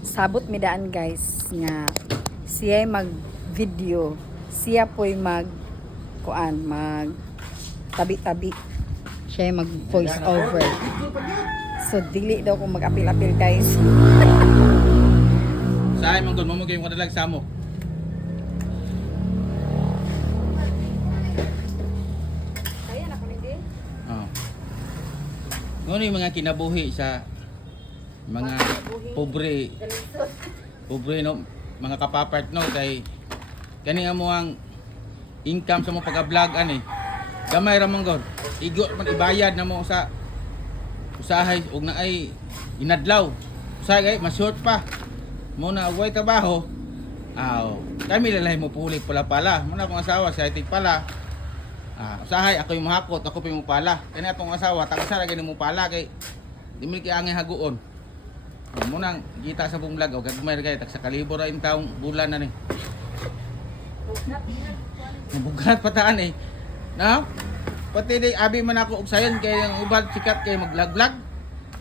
sabot midaan guys nga siya mag video, siya po'y mag tabi-tabi, siya mag voice over. So dili daw kung mag-apil-apil guys. Sa ay manggon mo kayong kadalag samo. Kaya na ko hindi. Oh. Ngono yung mga kinabuhi sa mga pobre no, mga kapapart no kay kani amo ang income sa mo pag-vlog ani. Gamay ra man god. Igo man ibayad na mo sa usahay ug na ay inadlaw. Usahay mas short pa. Mo na agway trabaho. Kami lalay mo pulit pala. Mo na akong asawa si Itik pala. Usahay ako yung mahakot, ako pa yung pala. Kani atong asawa taksa ra gani mo pala kay di mi kay angay haguon. Mo nang kita sa buong vlog o gagmay ra kay tak sa kalibo ra in taong bulan na ni. Nabugat pataan eh. No? Pati di abi man ako og sayon kay ang ubad sikat kay mag-vlog.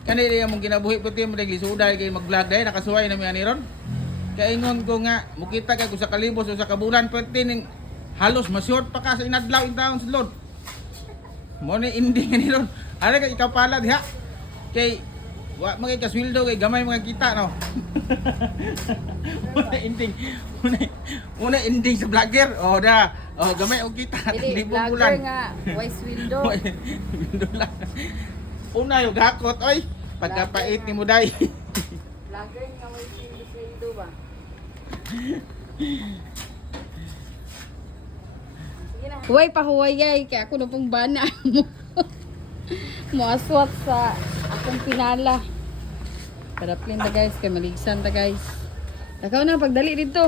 Kani di among ginabuhi pati mo dagli suday kay mag-vlog day nakasuway na mi ani ron. Kay ingon ko nga mukita kay ko sa kalibos o sa kabulan pati ning halos ma-short pa ka sa inadlaw in taon sulod. Mo ni ending ni ron. Ara kay ikaw pala diha. Kay wa magay kasweldo kay gamay mga kita no. Una ending sa vlogger. Gamay og kita. Hindi vlogger nga wise window. Window lang. Una yung gakot oy. Pagkapait ni mo day. Vlogger nga wise window ba? Huway pa huway yay kaya ako na pong bana mo. Muaswat sa akong pinala. Paraplin ta guys, kay maligsan ta guys. Takaw na pagdali dito.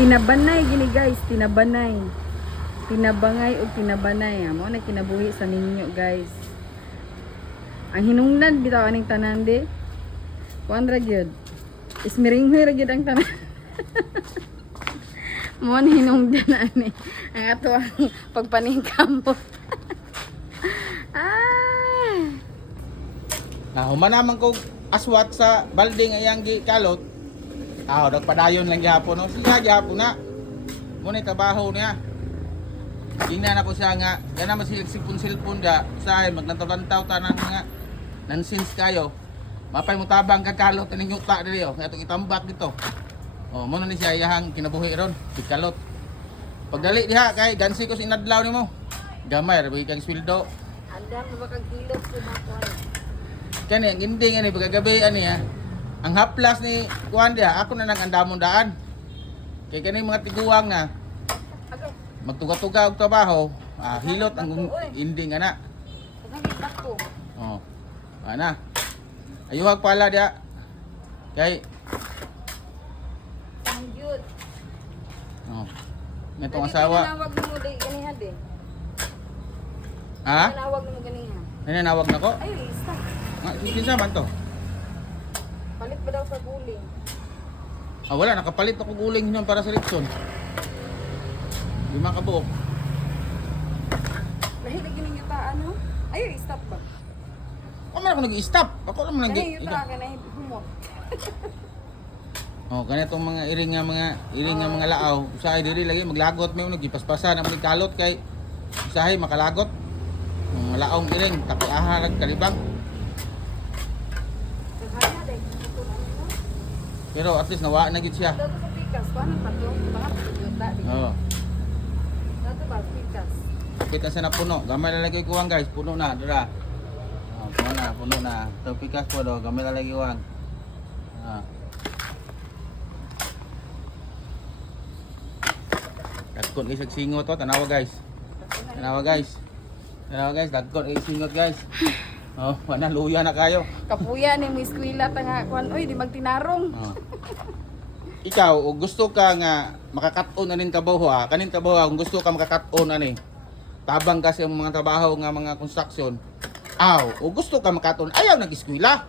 Tinabanay gini guys, tinabanay. Tinabangay o tinabanay. Amo na kinabuhi sa ninyo guys. Ang hinungdan bitaw aning tanan de. Kuan ra gyud. Ismiringhoy ra gyud ang tanan. Mo hinungdan ani. Ang ato ang pagpaningkamot. Human naman ko aswat sa balding ayang gikalot. Nagpadayon lang gyapon no. Siya gyapon na. Mo ni trabaho niya. Tingnan ako siya nga, gana masilipon-silpon da sa maglantaw-lantaw tanan nga nonsense kayo. Mapay mo tabang kakalot ning yuta diri oh. Atong itambak dito. Mo na ni siya iyahang kinabuhi ron, pikalot. Pagdali diha kay gansi ko sa inadlaw nimo. Gamay ra kag sweldo. Andam na bakang kilot sa bakwan. Kani ang ending ani pagkagabi ani ha. Ang haplas ni kuan dia, ako na nang andamon daan. Kay kani mga tiguang na magtuga-tuga og trabaho, hilot ang ending ana. Nagigbat ko. Ana. Ayuhag pala dia. Kay Ang good. Nitong asawa. Nanawag mo di ganihan de. Ha? Nanawag mo ganihan. Nanawag na ko? Ay, stop. Kinsa man to? Palit ba daw sa guling? Wala, nakapalit ako guling hinon para sa Rickson. 5 ka buok. Nahilig gining yutaan no? Ay, stop ba? Ako man ako nag-stop. Ako naman nag Ay, yuta ka na humot. Ganitong mga iring nga mga laaw. Usahay diri lagi maglagot may gipaspasan na kalot kay usahay makalagot. Mga laawng iring tapi aharag kalibang. Pero at least nawa na gid siya. Dato sa pikas, paano tatlong? Baka yuta. Oo. Dato ba, pikas? Kita sa na puno. Gamay lalagay kuwang guys. Puno na. Dira. Puno na. Ito pikas po do. Gamay lalagay kuwang. Dagkot guys ang singot to. Tanawa guys. Dagkot guys singot guys. Wala luya na kayo. Kapuya ni mo eskwela ta nga kuan oy di magtinarong. Ikaw, gusto ka nga makakaton anin trabaho kanin trabaho kung gusto ka makakaton ani. Tabang kasi ang mga trabaho nga mga construction. O gusto ka makaton ayaw nag-eskwela.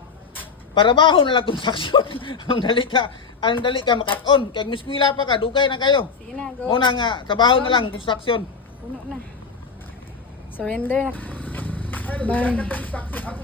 Parabaho na lang construction. Ang dali ka makaton kay eskwela pa ka dugay na kayo. Sige na, go. Muna nga trabaho na lang construction. Puno na. Surrender na. Bye.